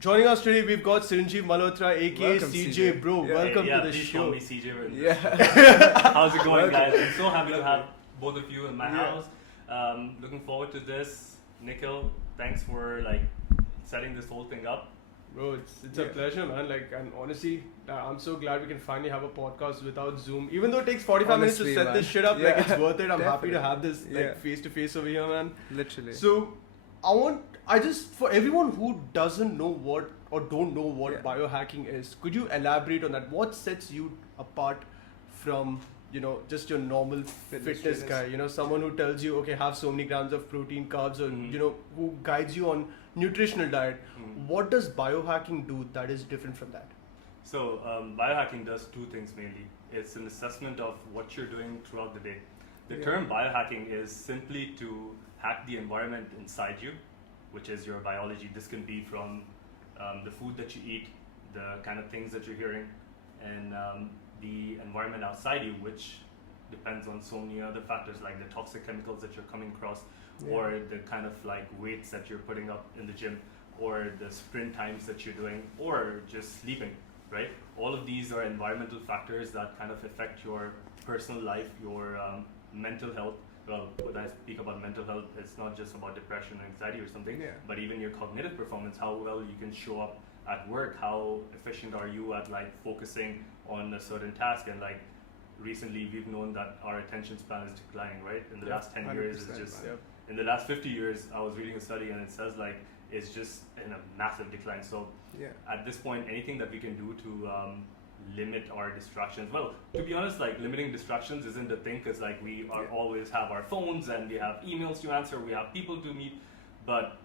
Joining us today, we've got Sanjeev Malhotra, aka Welcome, CJ. CJ. Bro, Yeah. welcome to the please show. call me CJ. Yeah. How's it going, Welcome. guys? I'm so happy to have Welcome. both of you in my Yeah. house. Looking forward to this. Nikhil, thanks for setting this whole thing up. Bro, it's a pleasure, man. And honestly, I'm so glad we can finally have a podcast without Zoom. Even though it takes 45 minutes to Honestly, set man. this shit up, Yeah. it's worth it. I'm happy to Definitely. have this Yeah. face to face over here, man. Literally. So, for everyone who doesn't know what or don't know what biohacking is, could you elaborate on that? What sets you apart from, just your normal fitness guy? Someone who tells you, okay, have so many grams of protein, carbs, or, who guides you on nutritional diet. What does biohacking do that is different from that? So, biohacking does two things mainly. It's an assessment of what you're doing throughout the day. The term biohacking is simply to hack the environment inside you, which is your biology. This can be from the food that you eat, the kind of things that you're hearing, and the environment outside you, which depends on so many other factors like the toxic chemicals that you're coming across, or the kind of weights that you're putting up in the gym, or the sprint times that you're doing, or just sleeping, right? All of these are environmental factors that kind of affect your personal life, your mental health. Well, when I speak about mental health, it's not just about depression or anxiety or something, but even your cognitive performance, how well you can show up at work, how efficient are you at focusing on a certain task. And recently we've known that our attention span is declining, right? In the last 10 years, it's just, in the last 50 years, I was reading a study and it says it's just in a massive decline. So at this point, anything that we can do to limit our distractions. Well, to be honest, limiting distractions isn't a thing because we always have our phones and we have emails to answer, we have people to meet. But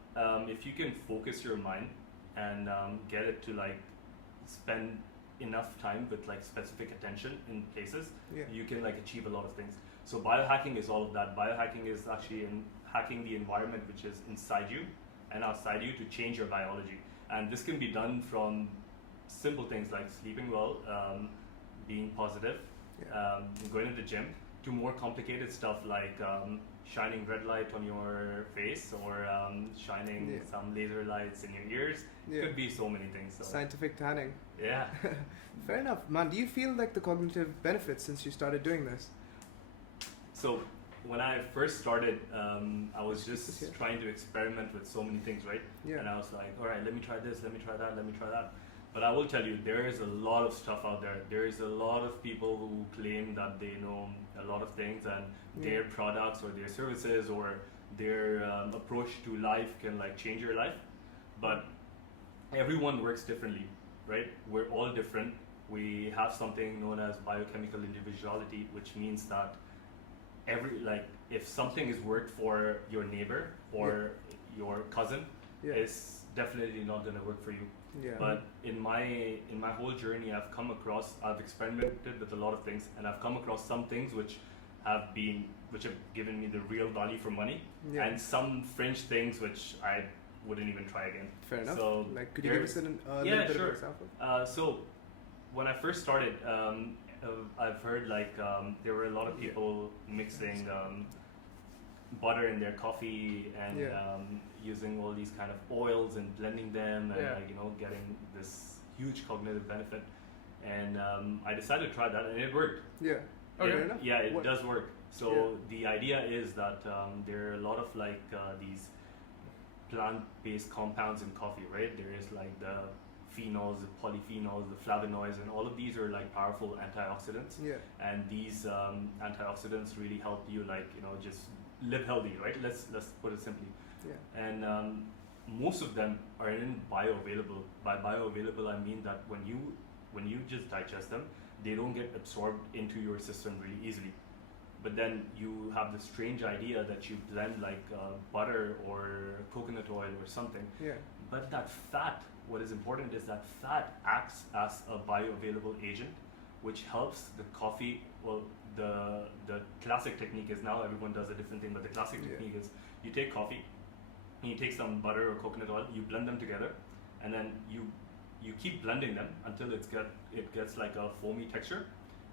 if you can focus your mind and get it to spend enough time with specific attention in places, you can achieve a lot of things. So biohacking is all of that. Biohacking is actually in hacking the environment which is inside you and outside you to change your biology. And this can be done from simple things like sleeping well, being positive, going to the gym, to more complicated stuff like shining red light on your face or shining some laser lights in your ears. Could be so many things. So. Scientific tanning. Yeah. Fair enough. Man, do you feel the cognitive benefits since you started doing this? So when I first started, I was just trying to experiment with so many things, right? And I was like, all right, let me try this, let me try that, let me try that. But I will tell you, there is a lot of stuff out there. There is a lot of people who claim that they know a lot of things, and their products or their services or their approach to life can change your life. But everyone works differently, right? We're all different. We have something known as biochemical individuality, which means that if something is worked for your neighbor or your cousin, it's definitely not going to work for you. But in my whole journey, I've experimented with a lot of things, and I've come across some things which have given me the real value for money, and some fringe things which I wouldn't even try again. Fair enough. So could you give us a little bit of an example? So when I first started, I've heard there were a lot of people mixing butter in their coffee and using all these kind of oils and blending them and getting this huge cognitive benefit. And I decided to try that, and it worked. It does work. So the idea is that there are a lot of these plant-based compounds in coffee, right? There is the phenols, the polyphenols, the flavonoids, and all of these are powerful antioxidants. And these antioxidants really help you just live healthy, right? Let's put it simply. And most of them are in bioavailable. By bioavailable, I mean that when you just digest them, they don't get absorbed into your system really easily. But then you have this strange idea that you blend butter or coconut oil or something. But that fat, what is important is that fat acts as a bioavailable agent, which helps the coffee. Well, the classic technique is, now everyone does a different thing, but the classic technique is you take coffee, and you take some butter or coconut oil, you blend them together, and then you keep blending them until it gets a foamy texture.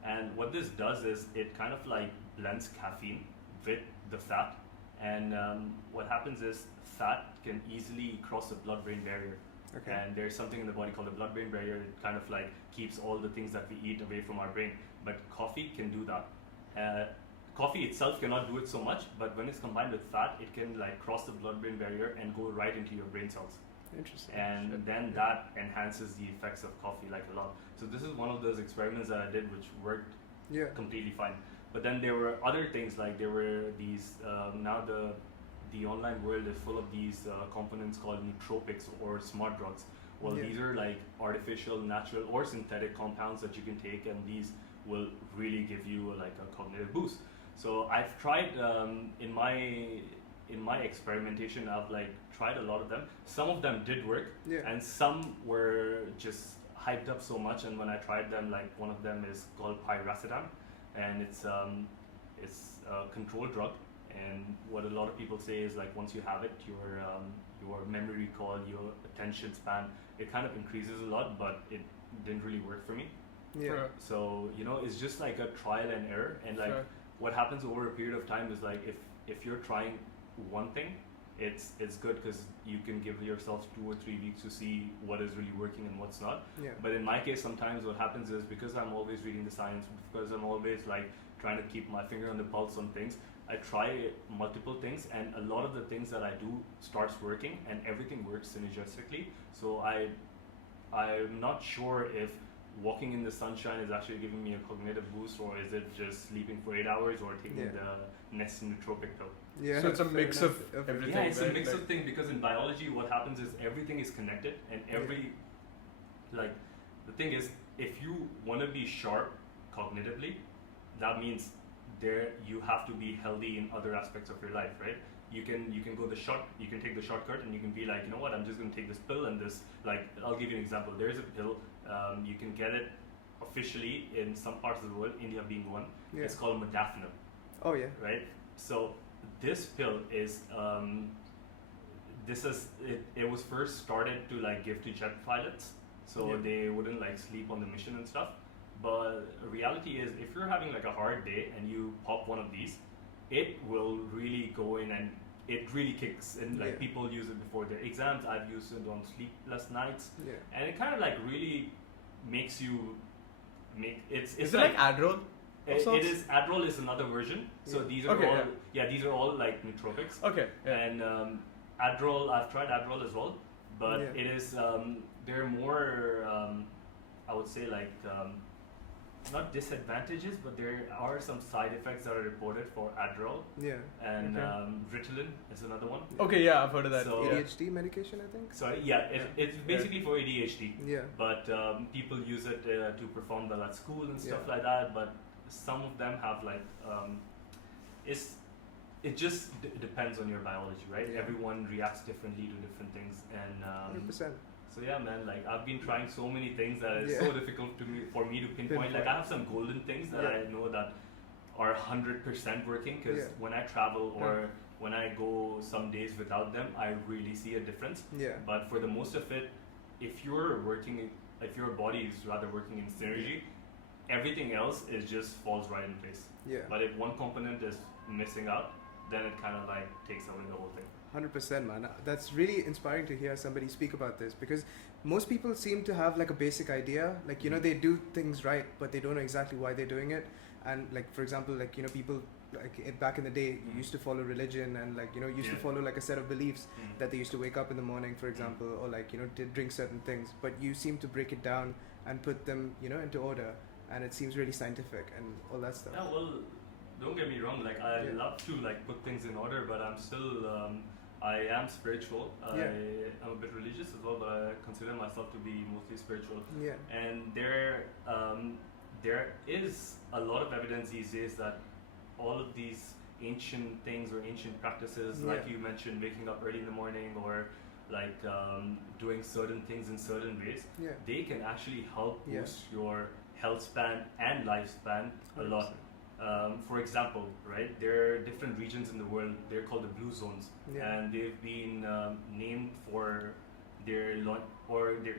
And what this does is it kind of blends caffeine with the fat, and what happens is fat can easily cross the blood-brain barrier. Okay. And there's something in the body called the blood-brain barrier. It kind of like keeps all the things that we eat away from our brain. But coffee can do that. Coffee itself cannot do it so much, but when it's combined with fat, it can like cross the blood-brain barrier and go right into your brain cells. Interesting. And then that enhances the effects of coffee like a lot. So this is one of those experiments that I did which worked completely fine. But then there were other things, like there were these, now the online world is full of these components called nootropics or smart drugs. Well, these are like artificial, natural or synthetic compounds that you can take, and these will really give you like a cognitive boost. So I've tried in my experimentation, I've like tried a lot of them. Some of them did work, and some were just hyped up so much. And when I tried them, like one of them is called piracetam, and it's a controlled drug. And what a lot of people say is like once you have it, your memory recall, your attention span, it kind of increases a lot, but it didn't really work for me. Yeah. So it's just like a trial and error, and like what happens over a period of time is like if you're trying one thing, it's good because you can give yourself 2 or 3 weeks to see what is really working and what's not. But in my case, sometimes what happens is because I'm always reading the science, because I'm always like trying to keep my finger on the pulse on things, I try multiple things, and a lot of the things that I do starts working, and everything works synergistically. So I'm not sure if walking in the sunshine is actually giving me a cognitive boost, or is it just sleeping for 8 hours or taking the next nootropic pill. So it's a mix of everything. Yeah, it's right? a mix of things, because in biology what happens is everything is connected, and like the thing is, if you want to be sharp cognitively, that means you have to be healthy in other aspects of your life, right? You can take the shortcut, and you can be like, you know what, I'm just going to take this pill, and this, like, I'll give you an example. There's a pill, you can get it officially in some parts of the world, India being one. It's called modafinil. Oh yeah. Right? So this pill is, it was first started to like give to jet pilots, so they wouldn't like sleep on the mission and stuff. But reality is, if you're having like a hard day and you pop one of these, it will really go in, and it really kicks in. Like people use it before their exams. I've used it on sleepless nights, and it kind of like really makes you it's Is it like Adderall? It is. Adderall is another version. So these are all these are all like nootropics. Okay. And Adderall, I've tried Adderall as well, but it is there are more I would say like not disadvantages, but there are some side effects that are reported for Adderall. And Ritalin is another one. Okay, yeah, I've heard of that. So, ADHD medication, I think. Sorry, it's basically for ADHD. But people use it to perform well at school and stuff like that. But some of them have like it just depends on your biology, right? Everyone reacts differently to different things, and 100%. so yeah, man, like I've been trying so many things that it's so difficult for me to pinpoint. Like I have some golden things that I know that are 100% working, because when I travel or when I go some days without them, I really see a difference. But for the most of it, if your body is rather working in synergy, everything else just falls right in place. But if one component is missing out, then it kind of like takes away the whole thing. 100%, man. That's really inspiring to hear somebody speak about this, because most people seem to have like a basic idea, like, you know, they do things right, but they don't know exactly why they're doing it. And like, for example, like, you know, people like back in the day used to follow religion, and like, you know, used to follow like a set of beliefs that they used to wake up in the morning, for example, or like, you know, to drink certain things. But you seem to break it down and put them, you know, into order, and it seems really scientific and all that stuff. Yeah, well, don't get me wrong, like I love to like put things in order, but I'm still I am spiritual. I'm a bit religious as well, but I consider myself to be mostly spiritual. And there is a lot of evidence these days that all of these ancient things or ancient practices, like you mentioned, waking up early in the morning, or like doing certain things in certain ways, they can actually help boost your health span and lifespan a lot. For example, right, there are different regions in the world, they're called the blue zones, and they've been named for they're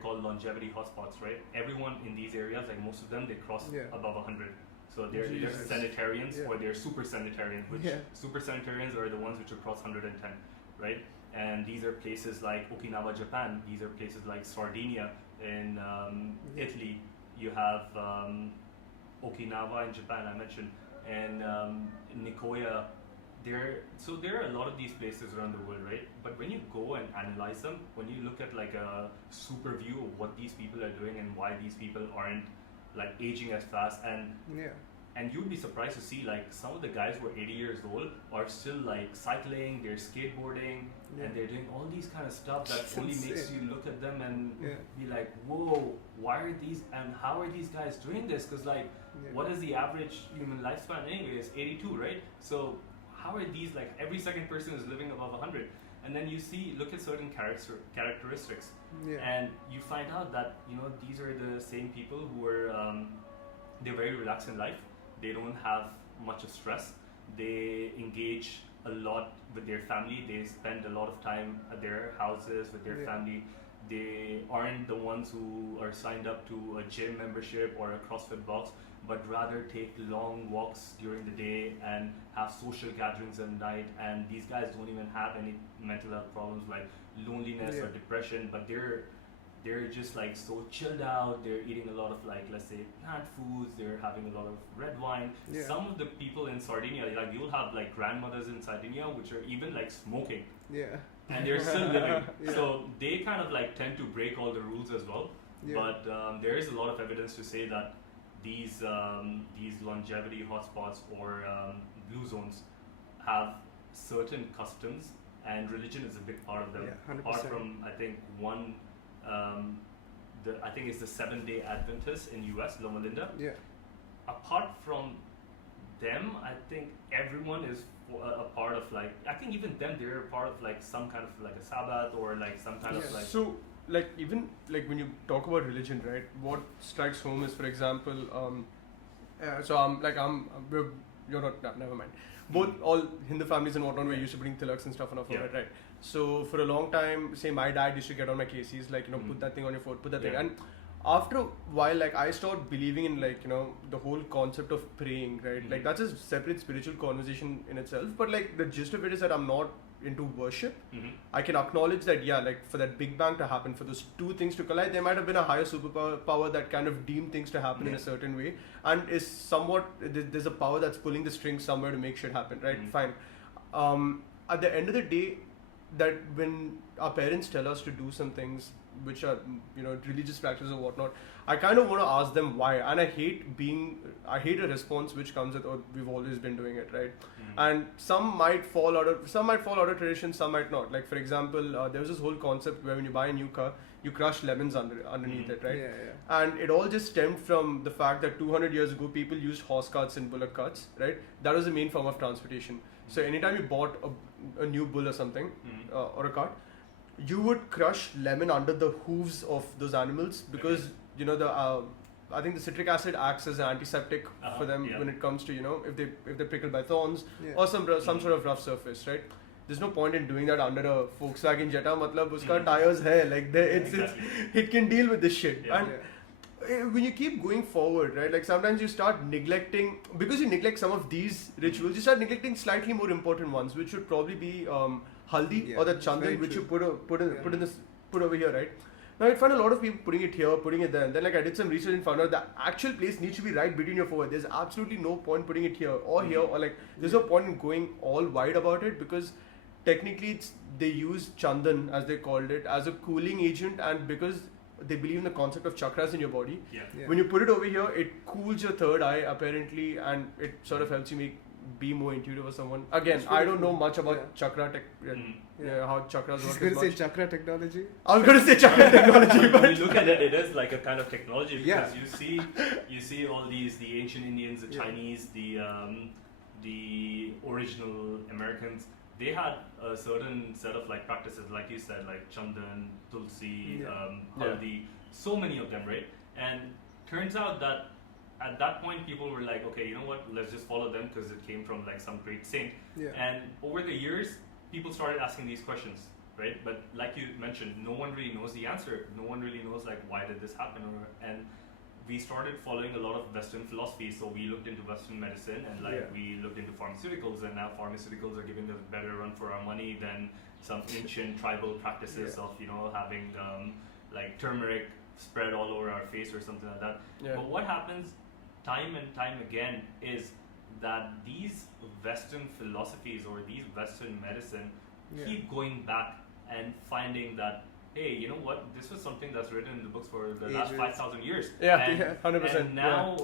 called longevity hotspots, right? Everyone in these areas, like most of them, they cross above 100. So they're either sanitarians or they're super sanitarians, which super sanitarians are the ones which will cross 110, right? And these are places like Okinawa, Japan. These are places like Sardinia in Italy. You have Okinawa in Japan, I mentioned, and Nicoya. There are a lot of these places around the world, right? But when you go and analyze them, when you look at like a super view of what these people are doing and why these people aren't like aging as fast, and you'd be surprised to see like some of the guys who are 80 years old are still like cycling, they're skateboarding, and they're doing all these kind of stuff that It's only insane. makes you look at them and be like, whoa, why are these and how are these guys doing this? Because like, what is the average human lifespan anyway? It's 82, right? So how are these, like every second person is living above 100? And then you look at certain characteristics, and you find out that, you know, these are the same people who are, they're very relaxed in life. They don't have much of stress. They engage a lot with their family. They spend a lot of time at their houses with their family. They aren't the ones who are signed up to a gym membership or a CrossFit box, but rather take long walks during the day and have social gatherings at night. And these guys don't even have any mental health problems like loneliness or depression, but they're just like so chilled out. They're eating a lot of like, let's say, plant foods. They're having a lot of red wine. Some of the people in Sardinia, like you'll have like grandmothers in Sardinia which are even like smoking. And they're still living. So they kind of like tend to break all the rules as well. But there is a lot of evidence to say that these longevity hotspots or blue zones have certain customs, and religion is a big part of them. Apart from, I think, one, I think it's the 7-day Adventists in US, Loma Linda. Apart from them, I think everyone is a part of like, I think even them, they're a part of like some kind of like a Sabbath or like some kind of like. So like even like when you talk about religion, right? What strikes home is, for example, you're not, never mind. Both all Hindu families and whatnot were used to putting tilaks and stuff on our forehead, right? So for a long time, say my dad used to get on my case. He's like, you know, put that thing on your forehead, put that thing. And after a while, like I stopped believing in like, you know, the whole concept of praying, right? Like that's a separate spiritual conversation in itself. But like the gist of it is that I'm not into worship. I can acknowledge that, like for that Big Bang to happen, for those two things to collide, there might have been a higher superpower that kind of deemed things to happen in a certain way, and is somewhat, there's a power that's pulling the strings somewhere to make shit happen, right? Fine. At the end of the day, that when our parents tell us to do some things which are, you know, religious practices or whatnot, I kind of want to ask them why, and I hate a response which comes with, oh, we've always been doing it, right? And some might fall out of tradition, some might not. Like for example, there was this whole concept where when you buy a new car, you crush lemons underneath it, right? And it all just stemmed from the fact that 200 years ago people used horse carts and bullock carts, right? That was the main form of transportation. So anytime you bought a new bull or something, or a cart, you would crush lemon under the hooves of those animals, because you know I think the citric acid acts as an antiseptic for them when it comes to, you know, if they're prickled by thorns or some sort of rough surface, right? There's no point in doing that under a Volkswagen Jetta. Matlab uska tires hai, like it can deal with this shit. And when you keep going forward, right, like sometimes you start neglecting, because you neglect some of these rituals, you start neglecting slightly more important ones, which should probably be haldi or the chandan, which you put over here, right? Now I find a lot of people putting it here, putting it there, and then like I did some research and found out the actual place needs to be right between your forehead. There's absolutely no point putting it here or here, or like there's no point in going all wide about it, because technically they use chandan, as they called it, as a cooling agent, and because they believe in the concept of chakras in your body. When you put it over here, it cools your third eye apparently, and it sort of helps you be more intuitive or someone. Again, I don't know much about chakra tech, how chakras work. I was going to say chakra technology. I was going to say chakra technology, but when you look at it, it is like a kind of technology, because you see all these, the ancient Indians, the Chinese, the original Americans. They had a certain set of like practices, like you said, like chandan, tulsi, haldi, so many of them, right? And turns out that at that point people were like, okay, you know what, let's just follow them because it came from like some great saint. And over the years, people started asking these questions, right? But like you mentioned, no one really knows the answer. No one really knows like, why did this happen? And we started following a lot of Western philosophy. So we looked into Western medicine, and like we looked into pharmaceuticals, and now pharmaceuticals are giving us a better run for our money than some ancient tribal practices of having like turmeric spread all over our face or something like that. Yeah. But what happens time and time again is that these Western philosophies or these Western medicine keep going back and finding that, hey, you know what? This was something that's written in the books for the last 5,000 years. Yeah, 100%. And now,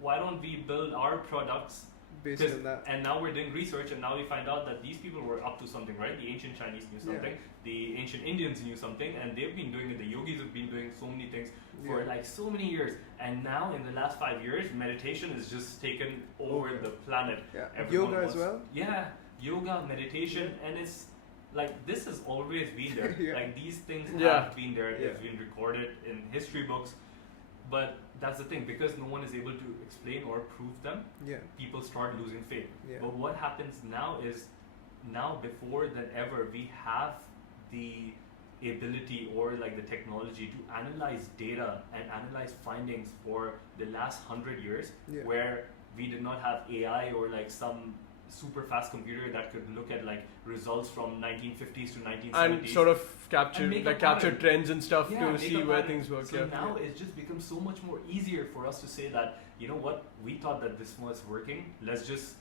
why don't we build our products based on that? And now we're doing research, and now we find out that these people were up to something, right? The ancient Chinese knew something, the ancient Indians knew something, and they've been doing it. The yogis have been doing so many things for like so many years. And now, in the last 5 years, meditation is just taken over the planet. Yeah. Yoga as well? Yeah, yoga, meditation, and it's like this has always been there. Like these things have been there. It's been recorded in history books. But that's the thing, because no one is able to explain or prove them, people start losing faith. But what happens now is, now before than ever, we have the ability or like the technology to analyze data and analyze findings for the last 100 years, where we did not have AI or like some super fast computer that could look at like results from 1950s to 1970s and sort of capture trends and stuff to see where things work. So now it's just become so much more easier for us to say that, you know what, we thought that this was working. Let's just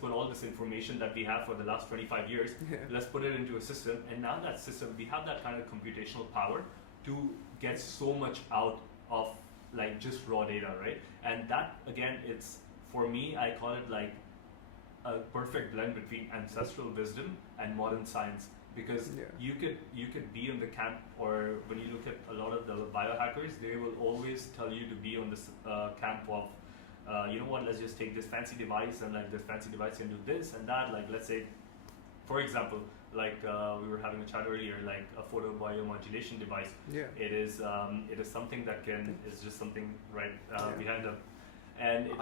put all this information that we have for the last 25 years. Let's put it into a system, and now that system, we have that kind of computational power to get so much out of like just raw data, right? And that again, it's, for me, I call it like a perfect blend between ancestral wisdom and modern science, because you could be in the camp, or when you look at a lot of the biohackers, they will always tell you to be on this camp of you know what, let's just take this fancy device, and like this fancy device can do this and that. Like, let's say, for example, like we were having a chat earlier, like a photo biomodulation device. It is something that is just something right behind them. And it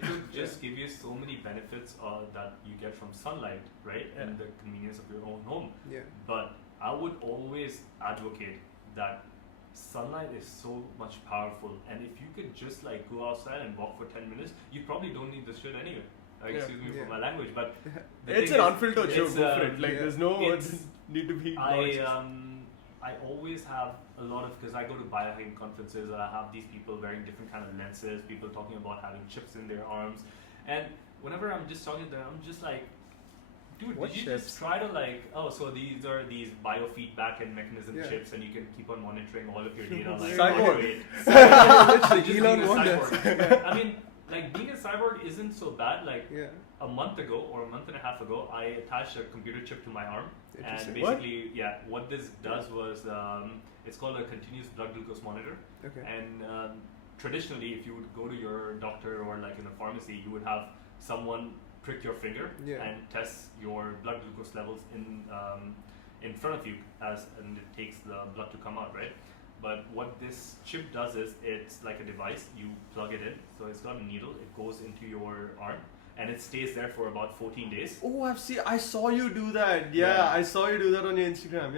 could just give you so many benefits that you get from sunlight, right? And the convenience of your own home. But I would always advocate that sunlight is so much powerful, and if you could just like go outside and walk for 10 minutes, you probably don't need this shit anyway. Excuse me for my language, but it's an unfiltered joke. Go for it. Like there's no need to be. I always have a lot of, because I go to biohacking conferences and I have these people wearing different kind of lenses, people talking about having chips in their arms, and whenever I'm just talking to them, I'm just like, dude, what did you chips? just try to like, oh, so these are these biofeedback and mechanism chips, and you can keep on monitoring all of your data. Like, cyborg. Literally, Elon Wonder. I mean, like being a cyborg isn't so bad. Like a month ago or a month and a half ago, I attached a computer chip to my arm, and basically, what this does was, it's called a continuous blood glucose monitor. And traditionally, if you would go to your doctor or like in a pharmacy, you would have someone prick your finger and test your blood glucose levels in front of you, and it takes the blood to come out, right? But what this chip does is, it's like a device, you plug it in, so it's got a needle, it goes into your arm, and it stays there for about 14 days. Oh, I saw you do that. I saw you do that on your Instagram.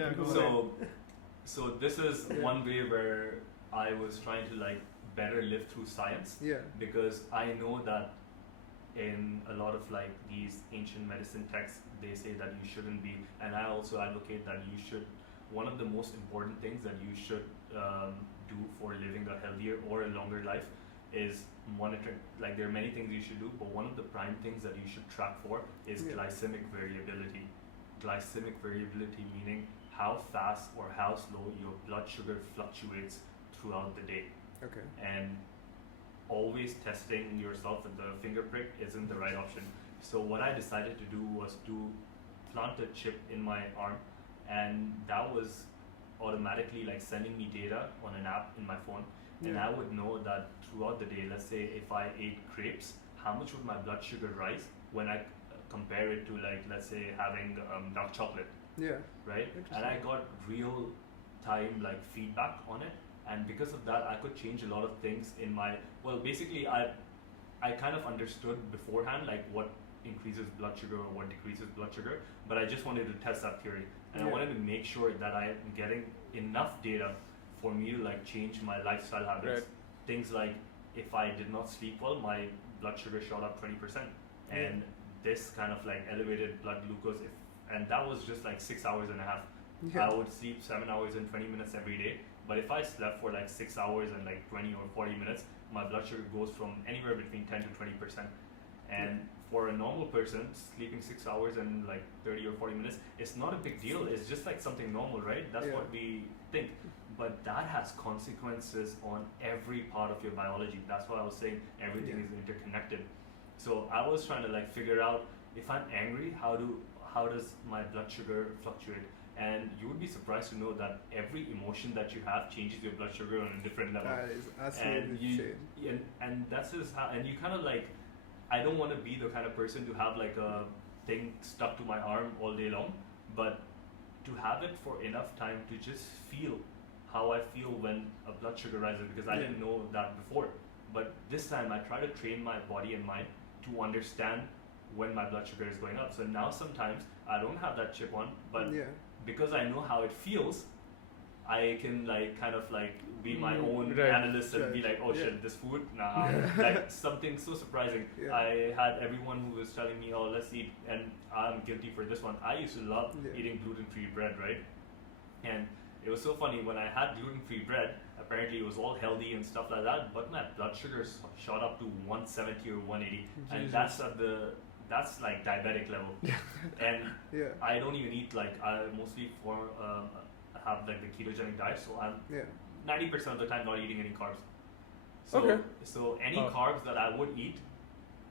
So this is one way where I was trying to like better live through science, because I know that in a lot of like these ancient medicine texts, they say that you shouldn't be, and I also advocate that you should. One of the most important things that you should do for living a healthier or a longer life is monitoring. Like, there are many things you should do, but one of the prime things that you should track for is glycemic variability. Glycemic variability meaning how fast or how slow your blood sugar fluctuates throughout the day. And always testing yourself with the finger prick isn't the right option. So what I decided to do was to plant a chip in my arm, and that was automatically like sending me data on an app in my phone, and I would know that throughout the day, let's say if I ate grapes, how much would my blood sugar rise when I compare it to, like, let's say having dark chocolate, right? And I got real time like feedback on it, and because of that, I could change a lot of things in my, well, basically I kind of understood beforehand like what increases blood sugar or what decreases blood sugar, but I just wanted to test that theory, and I wanted to make sure that I am getting enough data for me to like change my lifestyle habits. Things like, if I did not sleep well, my blood sugar shot up 20%, and this kind of like elevated blood glucose, if and that was just like 6 hours and a half. Yeah. I would sleep 7 hours and 20 minutes every day. But if I slept for like 6 hours and like 20 or 40 minutes, my blood sugar goes from anywhere between 10 to 20%. And for a normal person, sleeping 6 hours and like 30 or 40 minutes, it's not a big deal. It's just like something normal, right? That's what we think. But that has consequences on every part of your biology. That's why I was saying everything is interconnected. So I was trying to like figure out, if I'm angry, how does my blood sugar fluctuate? And you would be surprised to know that every emotion that you have changes your blood sugar on a different level. That is absolutely insane. And that's just how, and you kind of like, I don't want to be the kind of person to have like a thing stuck to my arm all day long, but to have it for enough time to just feel how I feel when a blood sugar rises, because I didn't know that before. But this time I try to train my body and mind to understand when my blood sugar is going up. So now sometimes I don't have that chip on, but because I know how it feels, I can like kind of like be my own analyst and be like, oh shit, this food, nah, like something so surprising. I had everyone who was telling me, oh, let's eat, and I'm guilty for this one. I used to love eating gluten-free bread, right? And it was so funny, when I had gluten-free bread, apparently it was all healthy and stuff like that, but my blood sugar shot up to 170 or 180, and that's like diabetic level. And I don't even eat, like I mostly have like the ketogenic diet, so I'm 90% of the time not eating any carbs. So any carbs that I would eat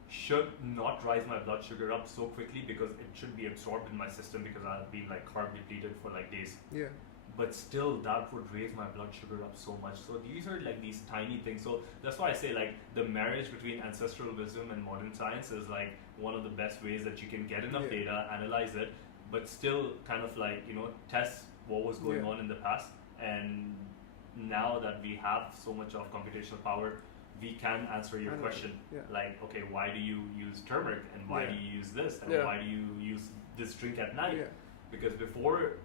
should not rise my blood sugar up so quickly, because it should be absorbed in my system, because I've been like carb depleted for like days. But still, that would raise my blood sugar up so much. So these are like these tiny things. So that's why I say like the marriage between ancestral wisdom and modern science is like one of the best ways that you can get enough data, analyze it, but still kind of like, you know, test what was going on in the past. And now that we have so much of computational power, we can answer your question. Like, okay, why do you use turmeric, and why do you use this, and why do you use this drink at night? Because before,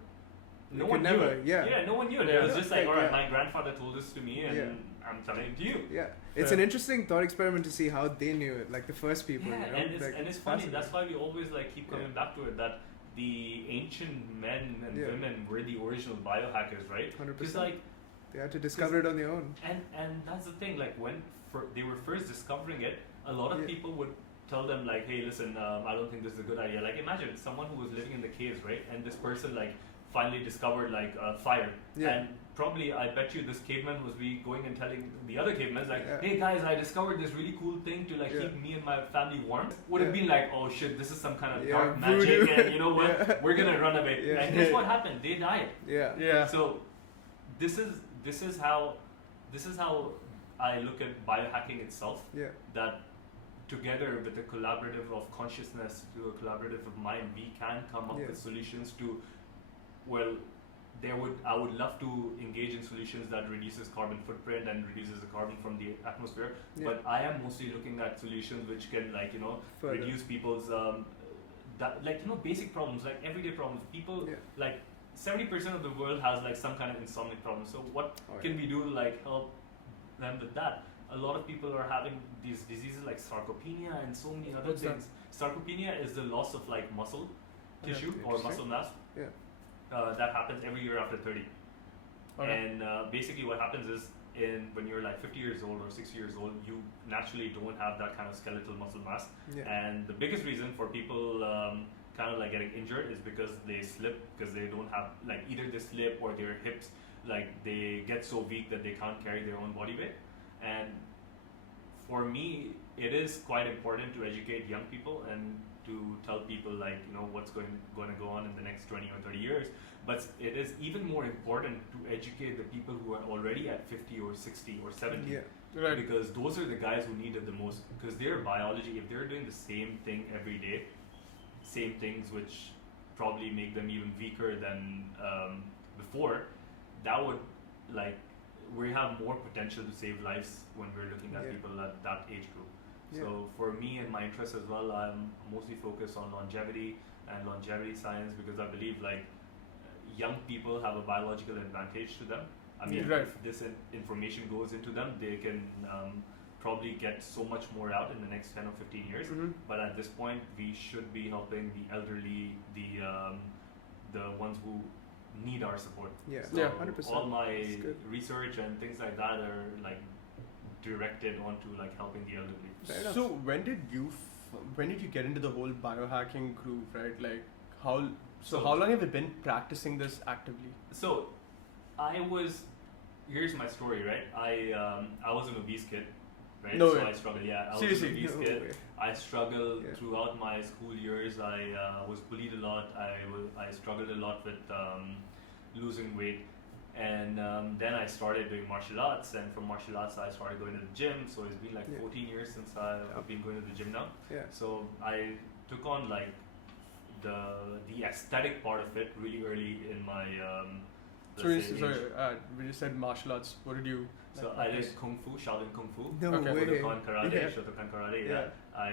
no one knew it. No one knew it. It was just like, all right, my grandfather told this to me, and I'm telling it to you. It's an interesting thought experiment to see how they knew it, like the first people. You know? And it's funny. That's why we always like keep coming back to it, that the ancient men and women were the original biohackers, right? 100%. Because like they had to discover it on their own. And that's the thing. Like when they were first discovering it, a lot of people would tell them like, hey, listen, I don't think this is a good idea. Like imagine someone who was living in the caves, right? And this person like finally discovered like fire, and probably I bet you this caveman was going and telling the other cavemen like, hey guys, I discovered this really cool thing to like keep me and my family warm. Would have been like, oh shit, this is some kind of dark magic, and you know what, we're gonna run away. And guess what happened? They died. So this is how I look at biohacking itself. That together with a collaborative of consciousness to a collaborative of mind, we can come up with solutions to, well, I would love to engage in solutions that reduces carbon footprint and reduces the carbon from the atmosphere. But I am mostly looking at solutions which can, like, you know, reduce people's basic problems, like everyday problems. People like 70% of the world has like some kind of insomnia problem. So what can we do to like help them with that? A lot of people are having these diseases like sarcopenia and so many other things. Sarcopenia is the loss of like muscle tissue or muscle mass. That happens every year after 30. And basically what happens is when you're like 50 years old or 60 years old, you naturally don't have that kind of skeletal muscle mass. And the biggest reason for people kind of like getting injured is because they slip, because they don't have, like, either they slip or their hips, like they get so weak that they can't carry their own body weight. And for me, it is quite important to educate young people and to tell people, like, you know, what's going to go on in the next 20 or 30 years. But it is even more important to educate the people who are already at 50 or 60 or 70. Because those are the guys who need it the most. Because their biology, if they're doing the same thing every day, same things which probably make them even weaker than before, that would, like, we have more potential to save lives when we're looking at people at that age group. So for me and my interests as well, I'm mostly focused on longevity and longevity science, because I believe like young people have a biological advantage to them. I mean, if this information goes into them, they can probably get so much more out in the next 10 or 15 years. But at this point, we should be helping the elderly, the ones who need our support. Yeah, So 100%. all my That's good. research and things like that are like directed onto like helping the elderly. Fair enough. So when did you get into the whole biohacking groove, right? Like how long have you been practicing this actively? So here's my story, right? I was an obese kid, right? No so way. I struggled. Yeah, I Seriously? was an obese No kid. way. I struggled Yeah. throughout my school years. I was bullied a lot. I struggled a lot with losing weight, and then I started doing martial arts. And from martial arts, I started going to the gym. So it's been like Yeah. 14 years since I've been going to the gym now. Yeah. So I took on like the aesthetic part of it really early in my let's say, age. We just said martial arts. What did you? So I did Kung Fu, Shaolin Kung Fu, No Okay. way. Budokan Karate, Yeah. Shotokan Karate. Yeah. Yeah. I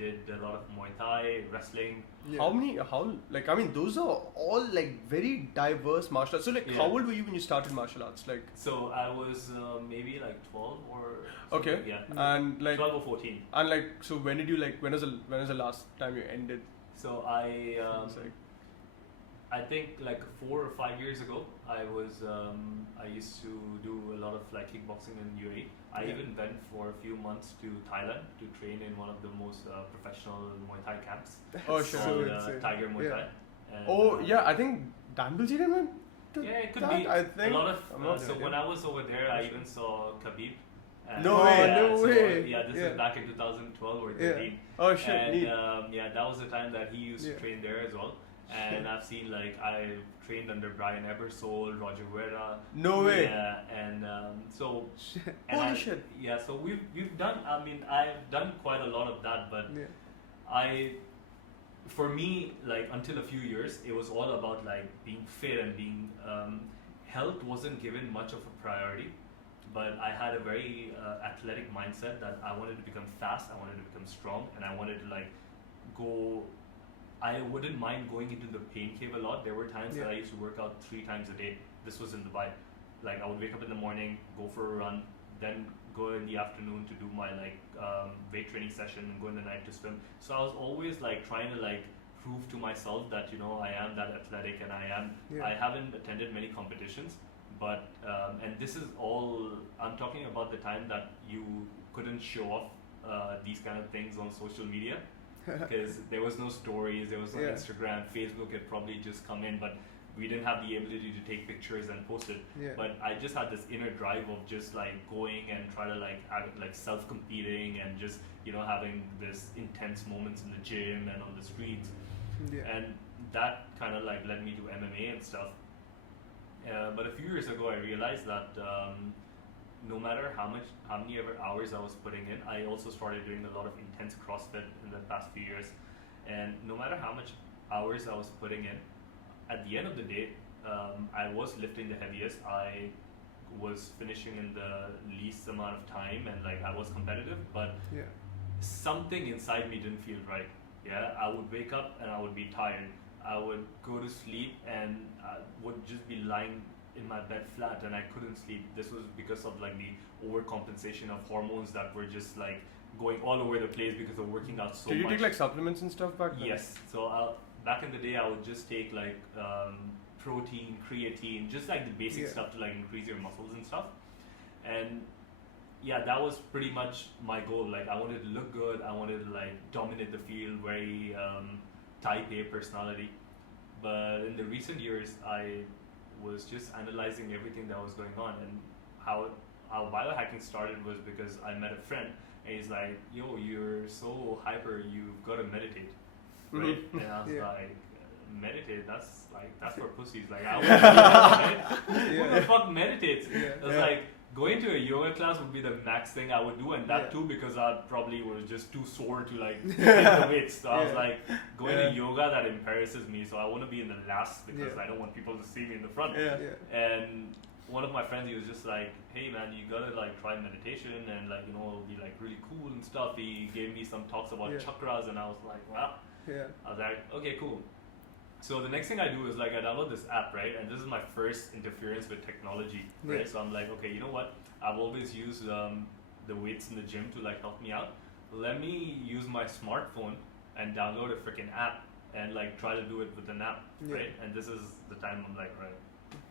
did a lot of Muay Thai, wrestling. Yeah. Those are all like very diverse martial arts. So like, Yeah. how old were you when you started martial arts? Like, So I was maybe like 12 or okay, something, yeah, and like, 12 or 14. and like, so when did you like? When was the last time you ended? So It's like, I think like 4 or 5 years ago, I used to do a lot of like kickboxing in UAE. I Yeah. even went for a few months to Thailand to train in one of the most professional Muay Thai camps Oh, sure. So called insane. Tiger Muay Yeah. Thai. And, oh yeah, I think Dan Bilzerian went to yeah, it could that, be I think. a lot of. I'm not So sure. when I was over there, I even saw Khabib. And No way. yeah, No so, way. Yeah, this Yeah. is back in 2012 or Yeah. 13. Oh shit, And neat. yeah, that was the time that he used Yeah. to train there as well. And I've seen like I've trained under Brian Ebersole, Roger Guerra. No way. Yeah, and so and Holy shit. Yeah, so we've done. I mean, I've done quite a lot of that, but Yeah. for me, like until a few years, it was all about like being fit and being health wasn't given much of a priority. But I had a very athletic mindset that I wanted to become fast, I wanted to become strong, and I wanted to like go. I wouldn't mind going into the pain cave a lot. There were times that I used to work out 3 times a day. This was in Dubai. Like I would wake up in the morning, go for a run, then go in the afternoon to do my like weight training session, and go in the night to swim. So I was always like trying to like prove to myself that I am that athletic, and I am. Yeah. I haven't attended many competitions, but and this is all I'm talking about the time that you couldn't show off these kind of things on social media. Because there was no stories, there was no Yeah. Instagram, Facebook had probably just come in, but we didn't have the ability to take pictures and post it. Yeah. But I just had this inner drive of just like going and try to like act, like self-competing and just having this intense moments in the gym and on the streets, Yeah. and that kind of like led me to MMA and stuff. But a few years ago, I realized that no matter how many ever hours I was putting in, I also started doing a lot of intense CrossFit in the past few years. And no matter how much hours I was putting in, at the end of the day, I was lifting the heaviest. I was finishing in the least amount of time, and like I was competitive, but Yeah. something inside me didn't feel right. Yeah, I would wake up and I would be tired. I would go to sleep and I would just be lying in my bed flat, and I couldn't sleep. This was because of like the overcompensation of hormones that were just like going all over the place because of working out so Did you much. take like supplements and stuff back then? Yes. So back in the day, I would just take like protein, creatine, just like the basic Yeah. stuff to like increase your muscles and stuff. And yeah, that was pretty much my goal. Like I wanted to look good. I wanted to like dominate the field, very type A personality. But in the recent years, I was just analyzing everything that was going on, and how biohacking started was because I met a friend, and he's like, "Yo, you're so hyper. You've got to meditate." Right? And I was Yeah. like, meditate? That's for pussies. Like, I wouldn't Who Yeah. the fuck meditates? Yeah. I was like, going to a yoga class would be the max thing I would do, and that Yeah. too because I probably was just too sore to like lift the weights. So I was Yeah. like, going Yeah. to yoga, that embarrasses me, so I want to be in the last because Yeah. I don't want people to see me in the front. Yeah. Yeah. And one of my friends, he was just like, "Hey man, you gotta like try meditation, and like it'll be like really cool and stuff." He gave me some talks about Yeah. chakras, and I was like, "Wow." Yeah. I was like, "Okay, cool." So the next thing I do is like I download this app, right? And this is my first interference with technology, right? Yeah. So I'm like, okay, you know what? I've always used the weights in the gym to like help me out. Let me use my smartphone and download a freaking app and like try to do it with an app, right? And this is the time I'm like, right.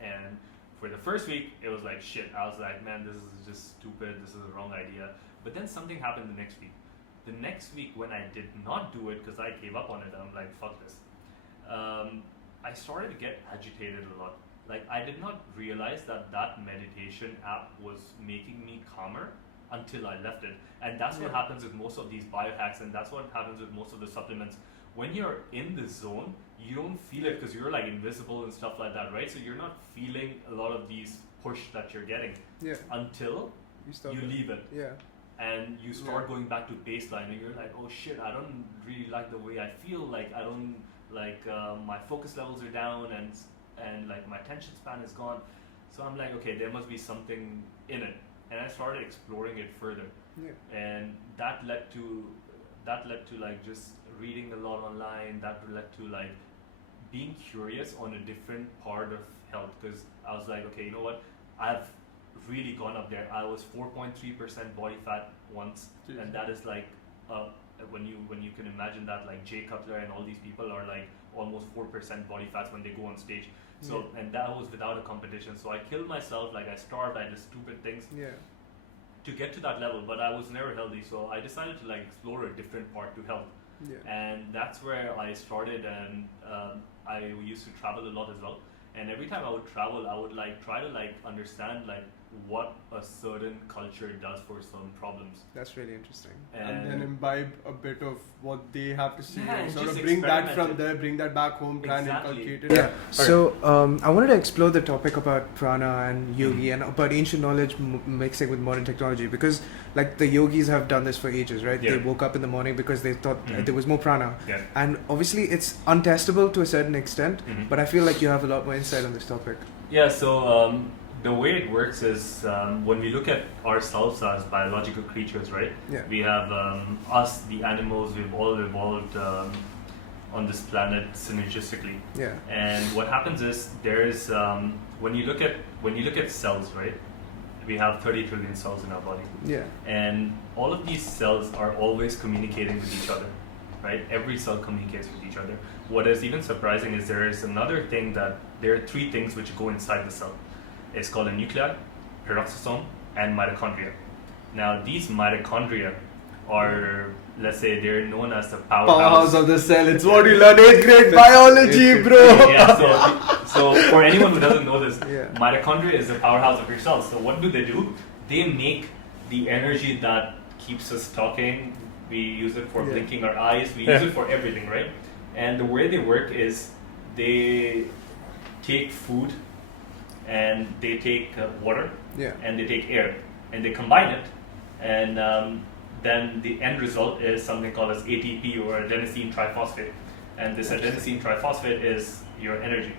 And for the first week, it was like shit. I was like, man, this is just stupid. This is the wrong idea. But then something happened the next week. The next week when I did not do it because I gave up on it, I'm like, fuck this. I started to get agitated a lot. Like I did not realize that meditation app was making me calmer until I left it. And that's what happens with most of these biohacks, and that's what happens with most of the supplements. When you're in the zone, you don't feel it because you're like invisible and stuff like that, right? So you're not feeling a lot of these push that you're getting until you leave it. And you start going back to baseline, and you're like, oh shit, I don't really like the way I feel. Like I don't like my focus levels are down, and like my attention span is gone. So I'm like, okay, there must be something in it, and I started exploring it further. And that led to like just reading a lot online. That led to like being curious on a different part of health, because I was like, okay, you know what, I've really gone up there. I was 4.3% body fat once, and that is like when you can imagine that, like Jay Cutler and all these people are like almost 4% body fats when they go on stage. So and that was without a competition. So I killed myself, like I starved, I did stupid things to get to that level, but I was never healthy. So I decided to like explore a different part to health. And that's where I started, and I used to travel a lot as well. And every time I would travel, I would like try to like understand like what a certain culture does for some problems. That's really interesting. And then imbibe a bit of what they have to say, and sort just of bring that from there, bring that back home, try and inculcate it. So I wanted to explore the topic about prana and yogi and about ancient knowledge mixing with modern technology, because like the yogis have done this for ages, right? They woke up in the morning because they thought there was more prana. And obviously it's untestable to a certain extent, but I feel like you have a lot more insight on this topic. So the way it works is when we look at ourselves as biological creatures, right? We have us, the animals, we've all evolved on this planet synergistically. And what happens is there's when you look at cells, right? We have 30 trillion cells in our body. And all of these cells are always communicating with each other, right? Every cell communicates with each other. What is even surprising is there is another thing that there are three things which go inside the cell. It's called a nuclei, peroxisome, and mitochondria. Now these mitochondria are, let's say, they're known as the powerhouse of the cell. It's what you learn 8th grade biology, bro. So for anyone who doesn't know this, mitochondria is the powerhouse of your cells. So what do? They make the energy that keeps us talking. We use it for blinking our eyes. We use it for everything, right? And the way they work is they take food, and they take water, and they take air, and they combine it, and then the end result is something called as ATP, or adenosine triphosphate. And this adenosine triphosphate is your energy.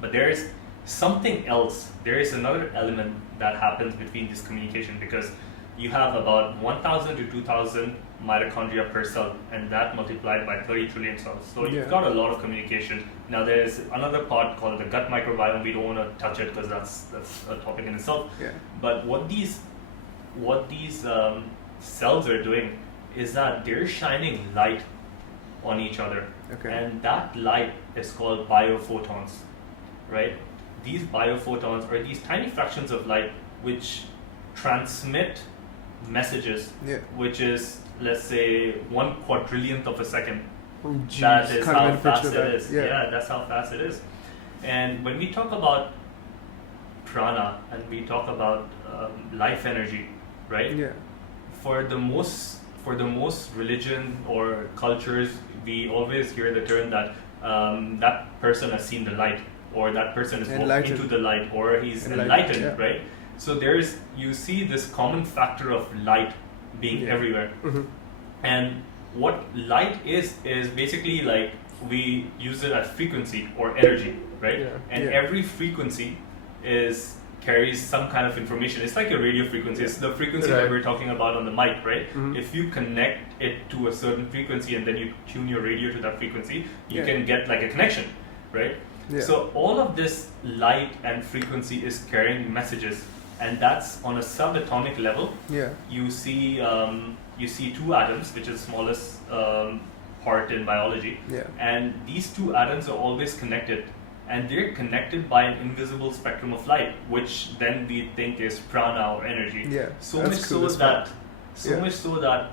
But there is something else. There is another element that happens between this communication, because you have about 1,000 to 2,000 mitochondria per cell, and that multiplied by 30 trillion cells. So you've got a lot of communication. Now there's another part called the gut microbiome. We don't want to touch it because that's a topic in itself. But what these cells are doing is that they're shining light on each other, and that light is called biophotons, right? These biophotons are these tiny fractions of light which transmit messages, which is, let's say, 1/4,000,000th of a second. That is how fast it is. That's how fast it is. And when we talk about prana and we talk about life energy, right? For the most religion or cultures, we always hear the term that that person has seen the light, or that person is walking into the light, or he's enlightened, right? So you see this common factor of light being everywhere. And what light is basically like, we use it as frequency or energy, right? And every frequency carries some kind of information. It's like a radio frequency. It's the frequency that we're talking about on the mic, right? If you connect it to a certain frequency and then you tune your radio to that frequency, you can get like a connection, right? So all of this light and frequency is carrying messages and that's on a subatomic level. Yeah. You see two atoms, which is the smallest part in biology, Yeah. and these two atoms are always connected, and they're connected by an invisible spectrum of light, which then we think is prana or energy. Yeah. So That's much cool so as well. that, Yeah. much so that,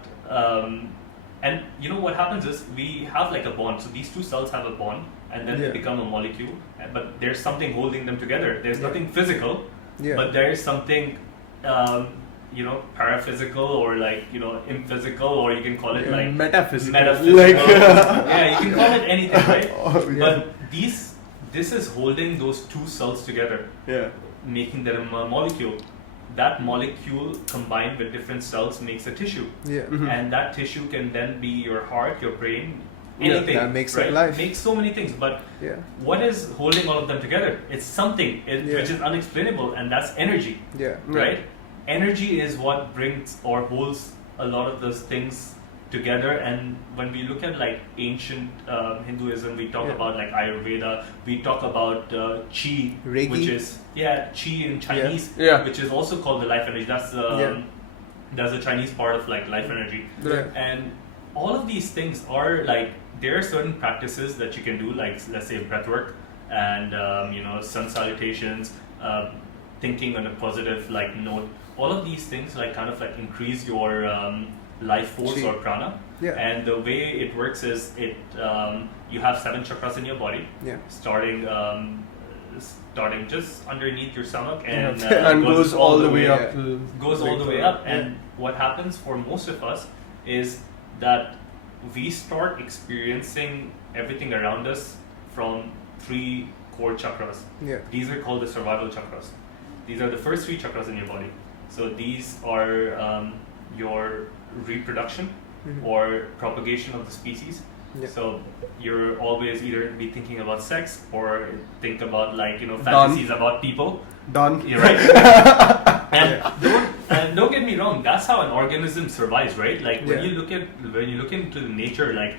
and you know what happens is we have like a bond. So these two cells have a bond, and then Yeah. they become a molecule. But there's something holding them together. There's Yeah. nothing physical, Yeah. but there is something, paraphysical or like imphysical, or you can call it like metaphysical. metaphysical. Yeah, you can call it anything, right? Oh, yeah. But this is holding those two cells together, Yeah. making them a molecule. That molecule combined with different cells makes a tissue, Yeah. Mhm. and that tissue can then be your heart, your brain, Yeah, anything. that makes up right? life. Makes so many things, but Yeah. what is holding all of them together? It's something Yeah. which is unexplainable, and that's energy, Yeah. right? Energy is what brings or holds a lot of those things together. And when we look at like ancient Hinduism, we talk Yeah. about like Ayurveda, we talk about Qi, Reiki. which is Qi in Chinese, Yeah. which is also called the life energy. That's the Chinese part of like life energy. Yeah. And all of these things are like, there are certain practices that you can do, like let's say breath work and sun salutations, thinking on a positive like note. All of these things like kind of like increase your life force Chi. or prana. Yeah. And the way it works is you have 7 chakras in your body, Yeah. starting just underneath your stomach and, And goes all the way Yeah. up. goes all the way up. And what happens for most of us is that we start experiencing everything around us from 3 core chakras. Yeah. These are called the survival chakras. These are the first 3 chakras in your body. So these are your reproduction Mhm. or propagation of the species. Yeah. So you're always either be thinking about sex or think about like Done. fantasies about people. Done. You're right. And don't get me wrong, that's how an organism survives, right? Like when Yeah. you look into the nature, like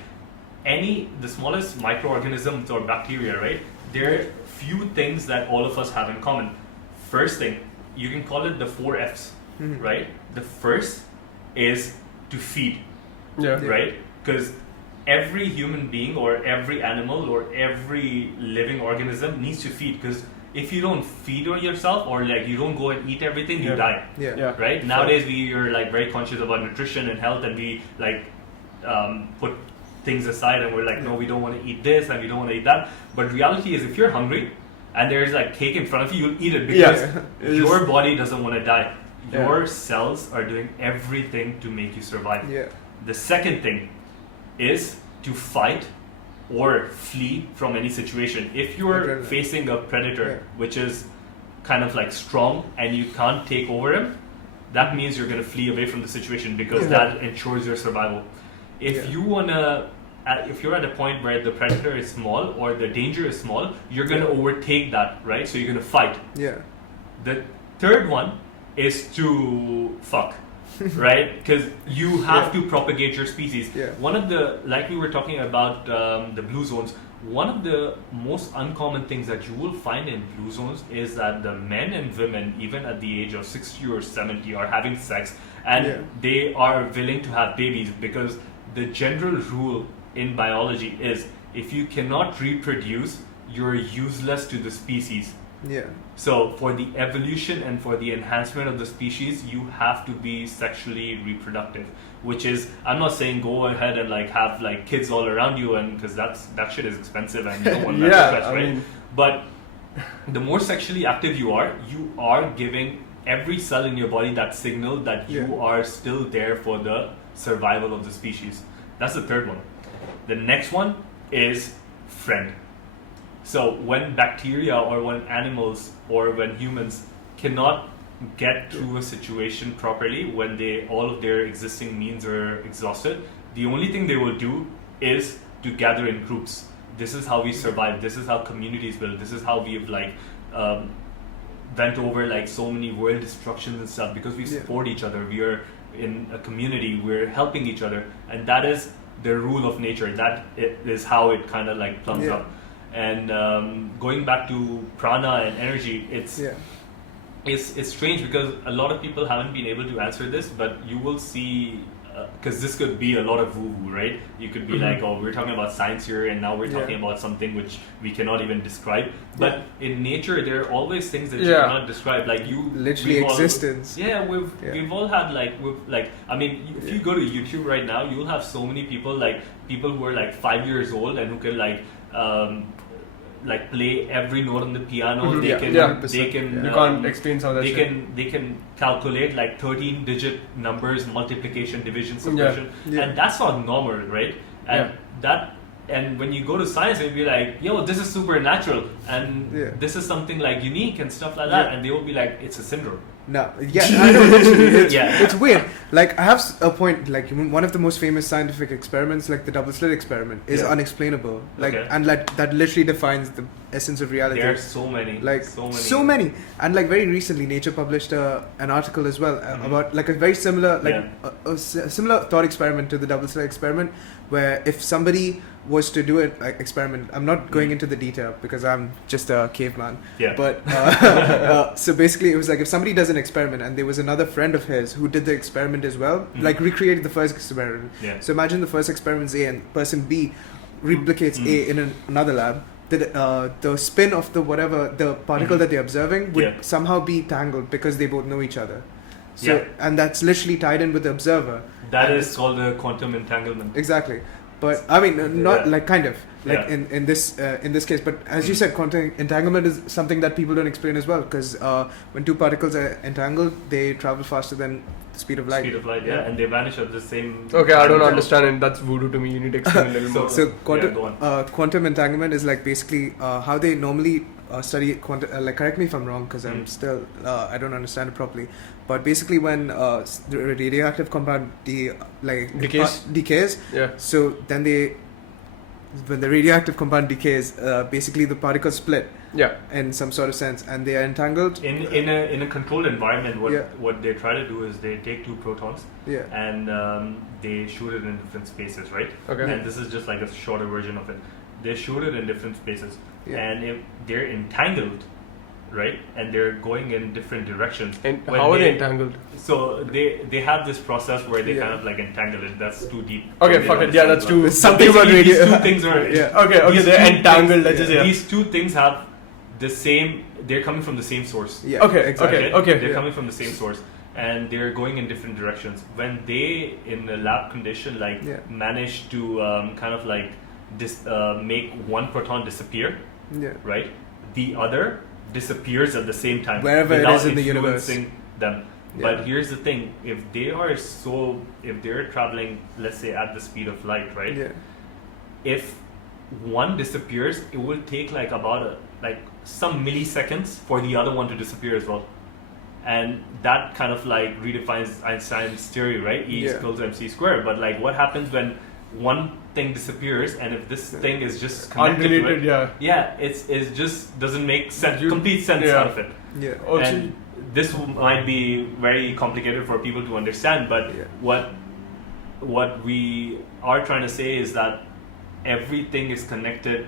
the smallest microorganisms or bacteria, right? There are few things that all of us have in common. First thing, you can call it the 4 F's, Mhm. right? The first is to feed, Yeah. right? Because every human being or every animal or every living organism needs to feed, because if you don't feed on yourself or like you don't go and eat everything, you Yeah. die, Yeah. Yeah. right? Nowadays we are like very conscious about nutrition and health, and we like put things aside and we're like, no, we don't want to eat this and we don't want to eat that. But reality is, if you're hungry and there's like cake in front of you, you'll eat it because Yeah. your body doesn't want to die. Yeah. Your cells are doing everything to make you survive. Yeah. The second thing is to fight or flee from any situation. If you're Adrenaline. facing a predator, Yeah. which is kind of like strong and you can't take over him, that means you're going to flee away from the situation, because Yeah. that ensures your survival. If Yeah. if you're at a point where the predator is small or the danger is small, you're going to overtake that, right? So you're going to fight. Yeah. The third one is to fuck, right? Because you have Yeah. to propagate your species. Yeah. One of the, like we were talking about the blue zones, one of the most uncommon things that you will find in blue zones is that the men and women, even at the age of 60 or 70, are having sex, and Yeah. they are willing to have babies, because the general rule in biology is if you cannot reproduce, you're useless to the species. Yeah. So for the evolution and for the enhancement of the species, you have to be sexually reproductive. Which is, I'm not saying go ahead and like have like kids all around you, and because that shit is expensive and you don't want that Yeah, stress, I right? mean- But the more sexually active you are giving every cell in your body that signal that you Yeah. are still there for the survival of the species. That's the third one. The next one is friend. So when bacteria or when animals or when humans cannot get through a situation properly, when all of their existing means are exhausted, the only thing they will do is to gather in groups. This is how we survive. This is how communities build. This is how we've like went over like so many world destructions and stuff, because we Yeah. support each other. We are in a community. We're helping each other, and that is the rule of nature. That is how it kind of like plums Yeah. up. And going back to prana and energy, it's Yeah. it's strange because a lot of people haven't been able to answer this, but you will see, because this could be a lot of woo-woo, right? You could be like, oh, we're talking about science here, and now we're talking about something which we cannot even describe. But in nature, there are always things that you cannot describe, like you literally existence. We've all had I mean, if you go to YouTube right now, you'll have so many people who are like 5 years old and who can play every note on the piano. They can you can't explain some of that they can calculate like 13-digit numbers, multiplication, division, subtraction, and that's not normal, right? And when you go to science, you'll be like, yo, this is supernatural, and this is something like unique and stuff like that, and they will be like, it's a syndrome. No, I know, literally, it's weird. Like, I have a point, like, one of the most famous scientific experiments, like the double slit experiment, is unexplainable. Like, and like, that literally defines the essence of reality. There are so many. Like, so many. And like, very recently, Nature published an article as well about like a very similar, like, a similar thought experiment to the double slit experiment, where if somebody was to do an experiment, I'm not going into the detail because I'm just a caveman. But so basically, it was like if somebody does an experiment and there was another friend of his who did the experiment as well, like recreated the first experiment. So imagine the first experiment is A and person B replicates A in another lab. The spin of the particle that they're observing would somehow be tangled because they both know each other. So and that's literally tied in with the observer. That is called the quantum entanglement. Exactly. But I mean, not like kind of like in this case. But as you said, quantum entanglement is something that people don't explain as well, because when two particles are entangled, they travel faster than the speed of light. And they vanish at the same. Okay, I don't understand, and that's voodoo to me. You need to explain a little more. So quantum entanglement is like basically how they normally study quantum. Like, correct me if I'm wrong, because I'm still I don't understand it properly. But basically, when the radioactive compound decays, so then when the radioactive compound decays, basically the particles split. In some sort of sense, and they are entangled. In a controlled environment, what they try to do is they take two protons and they shoot it in different spaces, right? And this is just like a shorter version of it. They shoot it in different spaces, and if they're entangled, right, and they're going in different directions. And how are they entangled? So they have this process where they kind of like entangle it. That's too deep. Okay, fuck it. Yeah, that's too. Something about radio. These two things are. Okay, they're entangled. These two things have the same. They're coming from the same source. Okay, exactly. Okay. They're coming from the same source, and they're going in different directions. When they, in a lab condition, manage to kind of like make one proton disappear, right? The other disappears at the same time wherever it is in the universe. Them. But here's the thing: if they're traveling, let's say at the speed of light, right? If one disappears, it will take like about some milliseconds for the other one to disappear as well, and that kind of like redefines Einstein's theory, right? E is equal to mc squared. But like, what happens when one thing disappears, and if this thing is just connected unrelated, to it, it just doesn't make complete sense out of it. Also, and this might be very complicated for people to understand, but what we are trying to say is that everything is connected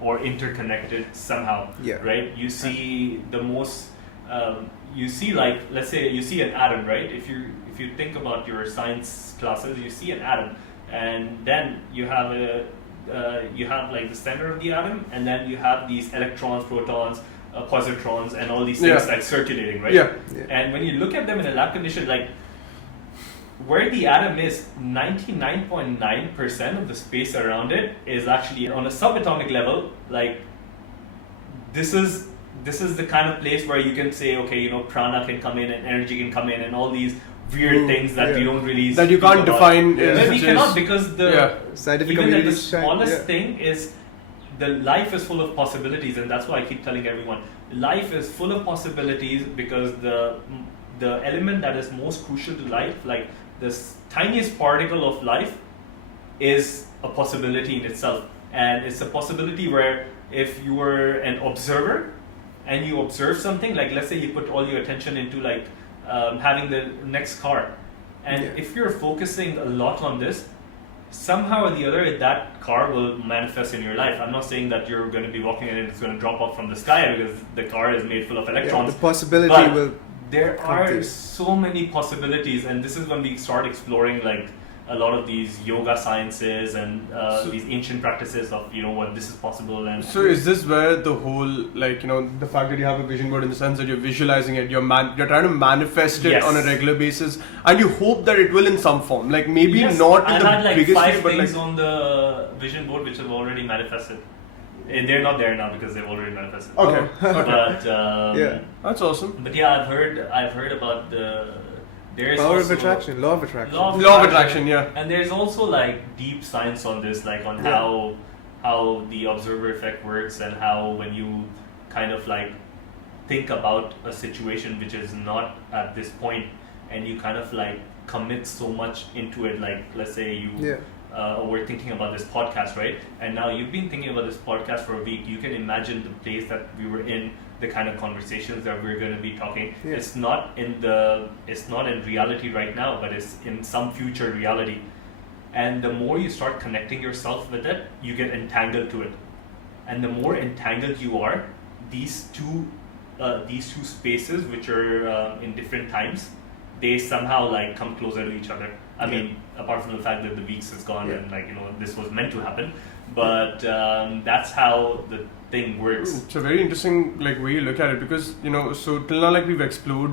or interconnected somehow, right? You see the most you see, like, let's say you see an atom, right? If you think about your science classes, you see an atom, and then you have like the center of the atom, and then you have these electrons, protons, positrons, and all these things like circulating, right? And when you look at them in a lab condition, like where the atom is, 99.9% of the space around it is actually on a subatomic level. Like, this is the kind of place where you can say, okay, prana can come in and energy can come in and all these weird things that you don't really that you can't define. We cannot, because scientific even the smallest thing is the life is full of possibilities, and that's why I keep telling everyone life is full of possibilities, because the element that is most crucial to life, like the tiniest particle of life, is a possibility in itself. And it's a possibility where if you were an observer and you observe something, like let's say you put all your attention into like having the next car, and if you're focusing a lot on this, somehow or the other, that car will manifest in your life. I'm not saying that you're going to be walking in and it's going to drop off from the sky, because the car is made full of electrons. The possibility but will. there are so many possibilities, and this is when we start exploring like a lot of these yoga sciences and these ancient practices of what this is possible. And so is this where the whole the fact that you have a vision board, in the sense that you're visualizing it, you're trying to manifest it on a regular basis, and you hope that it will in some form, like maybe not in the biggest way, five but things on the vision board which have already manifested. And they're not there now because they've already manifested. Okay. But that's awesome. But yeah, I've heard about there's power also of attraction, law of attraction. Law of attraction, yeah. And there's also like deep science on this, like on how the observer effect works, and how when you kind of like think about a situation which is not at this point, and you kind of like commit so much into it, like let's say you were thinking about this podcast, right? And now you've been thinking about this podcast for a week. You can imagine the place that we were in, the kind of conversations that we're going to be talking. It's not in reality right now, but it's in some future reality. And the more you start connecting yourself with it, you get entangled to it. And the more entangled you are, these two spaces, which are in different times, they somehow like come closer to each other. I mean, apart from the fact that the weeks is gone and this was meant to happen, but that's how the thing works. It's a very interesting way you look at it, because so till now we've explored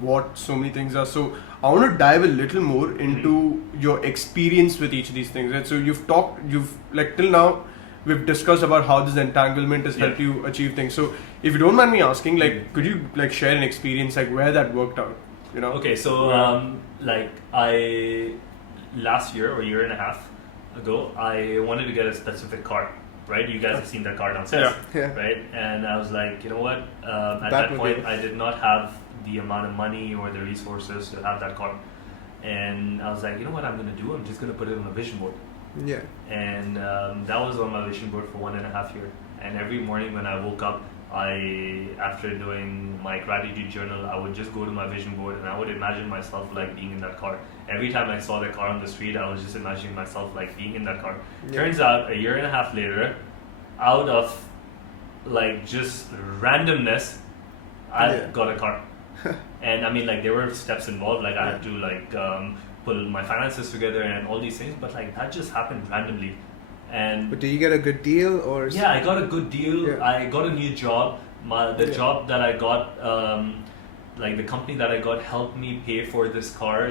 what so many things are. So I want to dive a little more into your experience with each of these things, right? So you've till now we've discussed about how this entanglement has helped you achieve things. So if you don't mind me asking, could you share an experience where that worked out? Okay, so I last year or a year and a half ago, I wanted to get a specific car. Right, you guys have seen that car downstairs, right? And I was like, you know what? At that point, I did not have the amount of money or the resources to have that car, and I was like, you know what I'm gonna do? I'm just gonna put it on a vision board. Yeah. And that was on my vision board for 1.5 years. And every morning when I woke up, after doing my gratitude journal, I would just go to my vision board and I would imagine myself being in that car. Every time I saw the car on the street, I was just imagining myself being in that car. Turns out a year and a half later, out of just randomness, I got a car. And I mean there were steps involved, I had to pull my finances together and all these things, but that just happened randomly. But did you get a good deal or? Yeah, I got a good deal. Yeah. I got a new job. The job that I got, the company that I got helped me pay for this car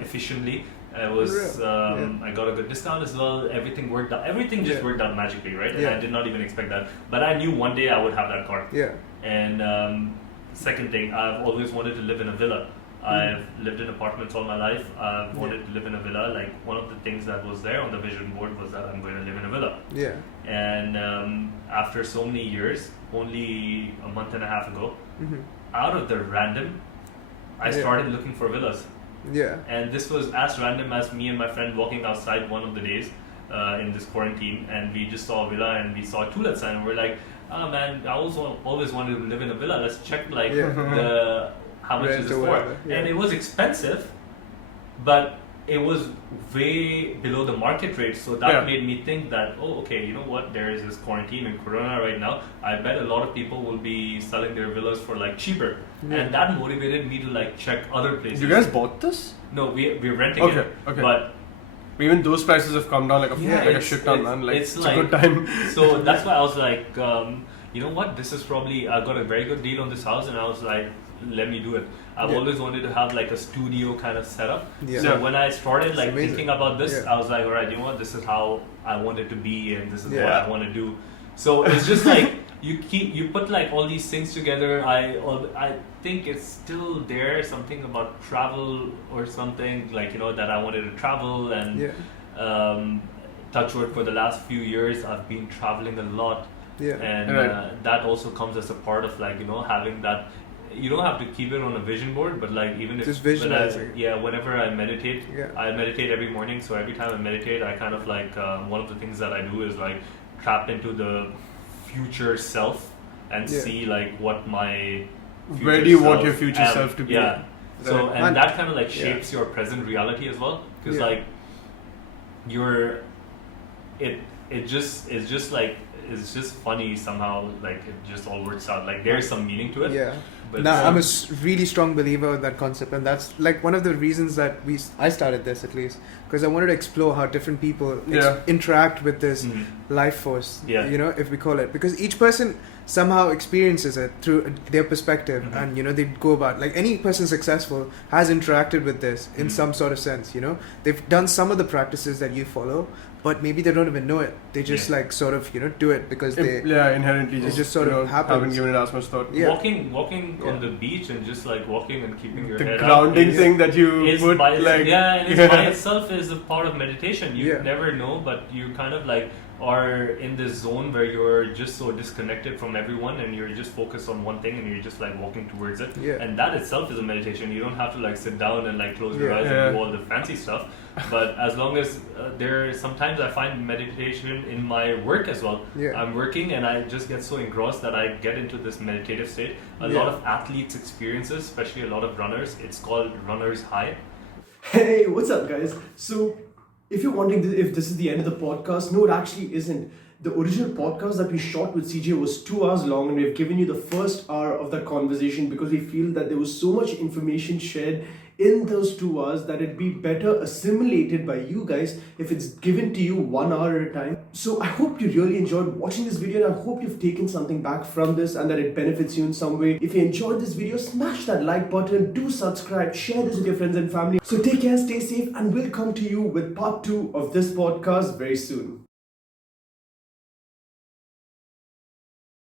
efficiently. I got a good discount as well. Everything worked out. Everything just worked out magically, right? And I did not even expect that. But I knew one day I would have that car. Yeah. And second thing, I've always wanted to live in a villa. I've lived in apartments all my life. I've wanted to live in a villa. One of the things that was there on the vision board was that I'm going to live in a villa. Yeah. And after so many years, only a month and a half ago, out of the random, I started looking for villas. Yeah. And this was as random as me and my friend walking outside one of the days in this quarantine, and we just saw a villa and we saw a to-let sign, and we're like, oh man, I always wanted to live in a villa. Let's check the how much is this for? And it was expensive, but it was way below the market rate. So that made me think that, you know what? There is this quarantine and Corona right now. I bet a lot of people will be selling their villas for cheaper. Yeah. And that motivated me to check other places. You guys bought this? No, we're renting it. Okay. But even those prices have come down a shit ton, man. It's a good time. So that's why I was like, you know what? This is probably, I got a very good deal on this house, and I was like, let me do it. I've always wanted to have a studio kind of setup. So when I started thinking about this, I was like, all right, you know what, this is how I want it to be, and this is what I want to do. So it's just you put all these things together. I think it's still there, something about travel or something that I wanted to travel, and touch wood, for the last few years I've been traveling a lot. And that also comes as a part of having that. You don't have to keep it on a vision board, but even if just visualizing. Whenever I meditate, I meditate every morning. So every time I meditate, I kind of one of the things that I do is tap into the future self and see what my future where do you want your future self to be? Yeah. So and that kind of shapes your present reality as well, because it's just funny somehow, like it just all works out, like there's some meaning to it. Yeah. But No, I'm a really strong believer in that concept, and that's like one of the reasons that I started this, at least, because I wanted to explore how different people interact with this life force, you know, if we call it, because each person somehow experiences it through their perspective, and you know, they go about, like any person successful has interacted with this in some sort of sense, you know, they've done some of the practices that you follow, but maybe they don't even know it. They just like sort of, you know, do it because they inherently just sort of happens. Haven't given it as much thought. Yeah. Walking on the beach and just like walking and keeping your The head grounding up thing that you is put, by, like and it's by itself is a part of meditation. You Yeah. never know, but you kind of like are in this zone where you're just so disconnected from everyone and you're just focused on one thing and you're just like walking towards it. Yeah. And that itself is a meditation. You don't have to like sit down and like close your eyes and do all the fancy stuff. But as long as sometimes I find meditation in my work as well. Yeah. I'm working and I just get so engrossed that I get into this meditative state. A lot of athletes experiences, especially a lot of runners, it's called runner's high. Hey, what's up, guys? So, if you're wondering if this is the end of the podcast, no, it actually isn't. The original podcast that we shot with CJ was 2 hours long, and we've given you the first hour of that conversation because we feel that there was so much information shared in those 2 hours that it'd be better assimilated by you guys if it's given to you 1 hour at a time. So I hope you really enjoyed watching this video, and I hope you've taken something back from this and that it benefits you in some way. If you enjoyed this video, smash that like button, do subscribe, share this with your friends and family. So take care, stay safe, and we'll come to you with part 2 of this podcast very soon.